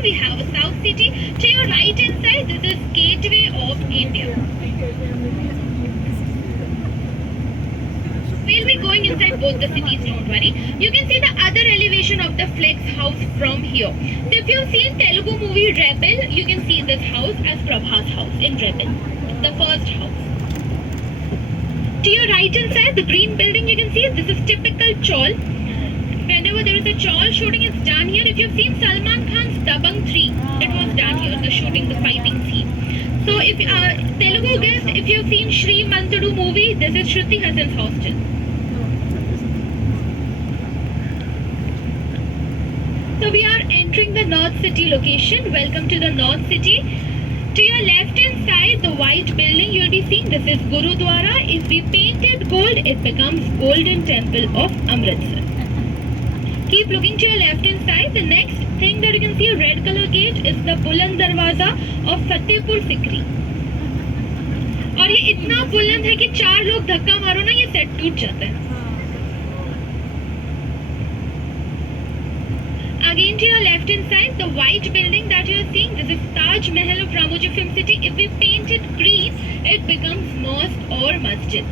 one we have a South City. To your right hand side, this is Gateway of India. We'll be going inside both the cities, don't worry. You can see the other elevation of the Flex house from here. So if you've seen Telugu movie Rebel, you can see this house as Prabhas house in Rebel, the first house. To your right hand side, the green building, you can see this is typical chawl. Whenever there is a chawl shooting, it's done here. If you've seen Salman Khan's Dabang 3, it was done here, the shooting, the fighting scene. So if Telugu guest, if you've seen Shri Mantudu movie, this is Shruti Hassan's hostel. So we are entering the North City location. Welcome to the North City. To your left hand side, the white building, you'll be seeing this is Gurudwara. If we paint it gold, it becomes Golden Temple of Amritsar. Keep looking to your left hand side. The next thing that you can see, a red color gate, is the Buland Darwaza of Fatehpur Sikri. और ये इतना बुलंद है कि 4 लोग धक्का मारो ना, ये सेट टूट जाता है. Again to your left hand side, the white building that you are seeing, this is Taj Mahal of Ramoji Film City. If we paint it green, it becomes mosque or masjid.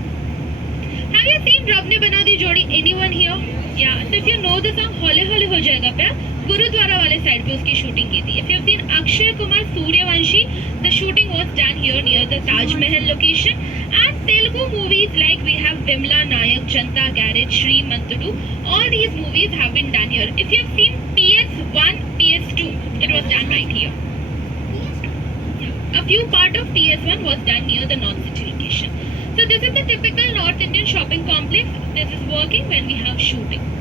Have you seen Rab Ne Bana Di Jodi? Anyone here? Yeah. So if you know the song Hole Hole Ho Jayega पे गुरुद्वारा वाले side पे उसकी shooting की थी. If you have seen Akshay Kumar Suryavanshi, the shooting was done here near the Taj Mahal location. And Telugu movies like we have Vimla Nayak, Janta Garage, Shri Mantudu, all these movies have been done here. If you have seen PS1, PS2, it was done right here. A few part of PS1 was done near the North City location. So this is the typical North Indian shopping complex. This is working when we have shooting.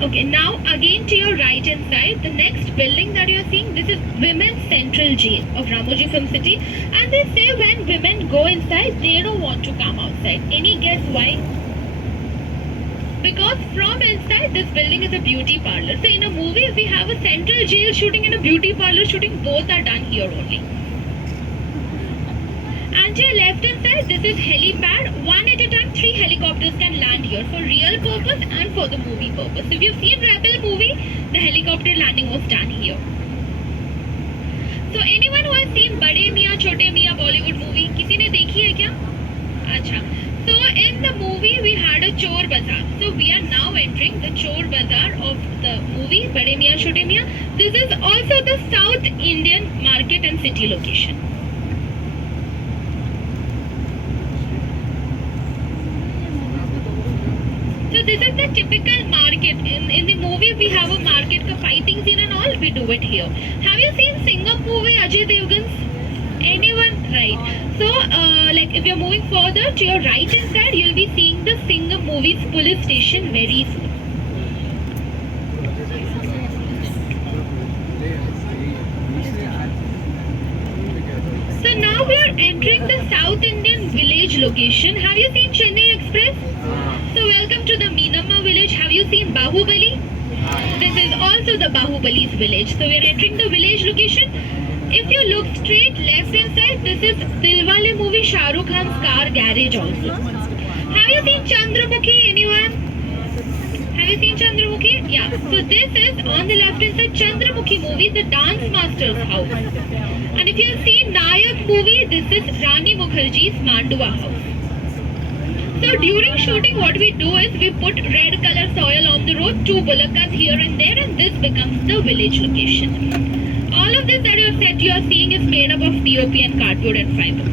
Okay, now again to your right hand side, the next building that you are seeing, this is Women's Central Jail of Ramoji Film City. And they say when women go inside, they don't want to come outside. Any guess why? Because from inside, this building is a beauty parlor. So in a movie, if we have a central jail shooting and a beauty parlor shooting, both are done here only. And to your left hand side, this is helipad. One at a time, 3 helicopters can land here for real purpose and for the movie purpose. If you've seen Rebel movie, the helicopter landing was done here. So anyone who has seen Bade Miyan Chote Miyan Bollywood movie, किसी ने देखी है क्या? अच्छा. So in the movie we had a Chor Bazaar. So we are now entering the Chor Bazaar of the movie Bade Miyan Chote Miyan. This is also the South Indian market and city location. So this is the typical market. In the movie we have a market, the fighting scene and all, we do it here. Have you seen Singham movie, Ajay Devgan's? Anyone? Right. So like if you're moving further to your right hand side, you'll be seeing the Singham movies police station very soon. So now we are entering the South Indian village location. Have you seen Chennai Express? So welcome to the Meenamma village. Have you seen Bahubali? This is also the Bahubali's village. So we are entering the village location. If you look straight left hand side, this is Dilwale movie Shah Rukh Khan's car garage also. Have you seen Chandramukhi? Anyone? Have you seen Chandramukhi? Yeah. So this is on the left hand side Chandramukhi movie, the dance master's house. And if you have seen Nayak movie, this is Rani Mukherjee's Mandua house. So during shooting, what we do is we put red color soil on the road, 2 bullock here and there, and this becomes the village location. All of this that you have said you are seeing is made up of POP and cardboard and fiber.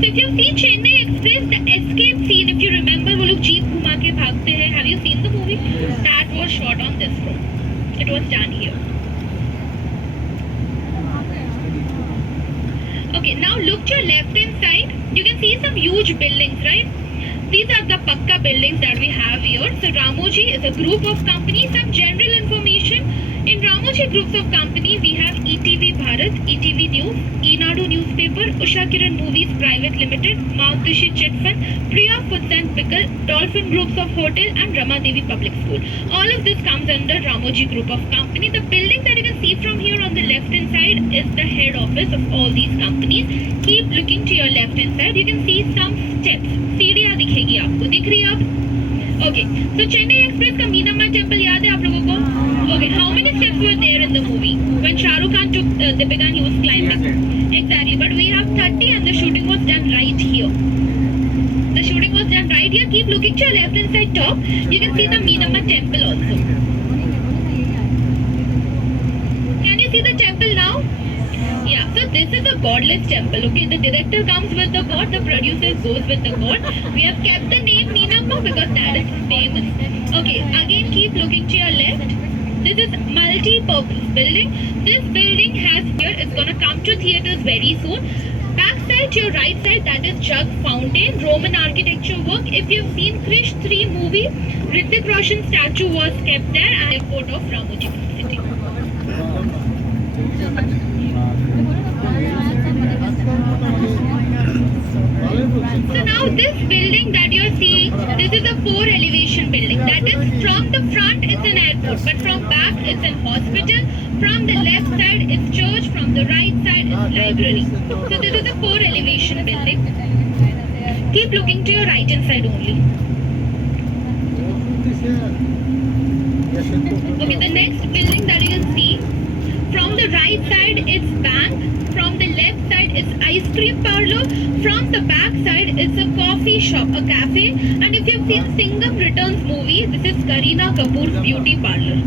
So if you see Chennai Express, the escape scene, if you remember, वो लोग jeep घुमा के भागते हैं. Have you seen the movie? That was shot on this road. It was done here. Okay, now look to your left hand side. You can see some huge buildings, right? These are the Pakka buildings that we have here. So Ramoji is a group of companies. Some general information. In Ramoji groups of company, we have ETV Bharat, ETV News, Enadu Newspaper, Usha Kiran Movies Private Limited, Mountaishi Chit Fund, Priya Foods and Pickle, Dolphin Groups of Hotel and Rama Devi Public School. All of this comes under Ramoji group of company. The building that you can see from here on the left hand side is the head office of all these companies. Keep looking to your left hand side. You can see some steps. दिख रही है अब? Okay, so Chennai Express का मीनाम्मा temple याद है आप लोगों को? Okay, how many steps were there in the movie when Shah Rukh Khan took Deepika and he was climbing? Exactly, but we have 30 and the shooting was done right here. The shooting was done right here. Keep looking to your left hand side top. You can see the Meenamma temple also. Can you see the temple now? Yeah, so this is a godless temple. Okay, the director comes with the god, the producer goes with the god. We have kept the name Meenamma because that is famous. Okay, again keep looking to your left. This is multi-purpose building. This building has here, it's gonna come to theaters very soon. Back side to your right side, that is Jug Fountain, Roman architecture work. If you've seen Krish 3 movie, Hrithik Roshan statue was kept there and airport of Ramoji City. So now this building that you're seeing, this is a 4 elevation building. That is from the front it's an airport, but from back it's an hospital. From the left side it's church, from the right side it's library. So this is a 4 elevation building. Keep looking to your right hand side only. Okay, the next building that you can see, from the right side it's bank, from the left side it's ice cream parlor, from the back side it's a coffee shop, a cafe, and if you've seen Singham Returns movie, this is Kareena Kapoor's beauty parlor.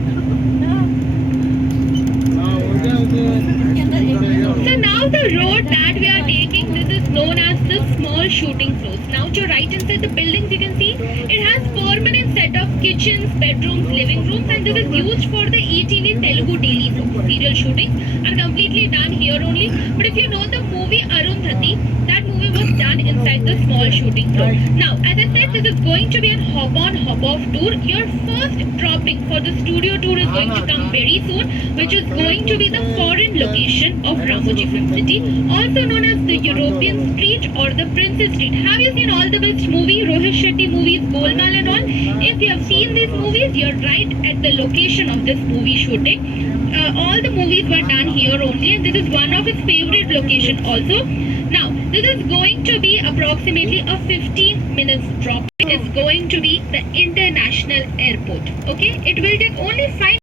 So now the road that we are taking, this is known as the small shooting floors. Now to your right hand side, the buildings you can see, it has permanent set of kitchens, bedrooms, living rooms, and this is used for the ETV Telugu daily serial shootings are completely done here only. But if you know the movie Arundhati, that movie was done inside the small shooting floor. Now, as I said, this is going to be a hop-on, hop-off tour. Your first dropping for the studio tour is going to come very soon, which is going to be the foreign location of Ramoji Film City, also known as the European Street or the Princess Street. Have you seen all the best movie, Rohit Shetty movies, Golmaal and all? If you have seen these movies, you're right at the location of this movie shooting. All the movies were done here only, and this is one of his favorite location also. Now, this is going to be approximately a 15 minutes drop. It is going to be the international airport. Okay, it will take only 5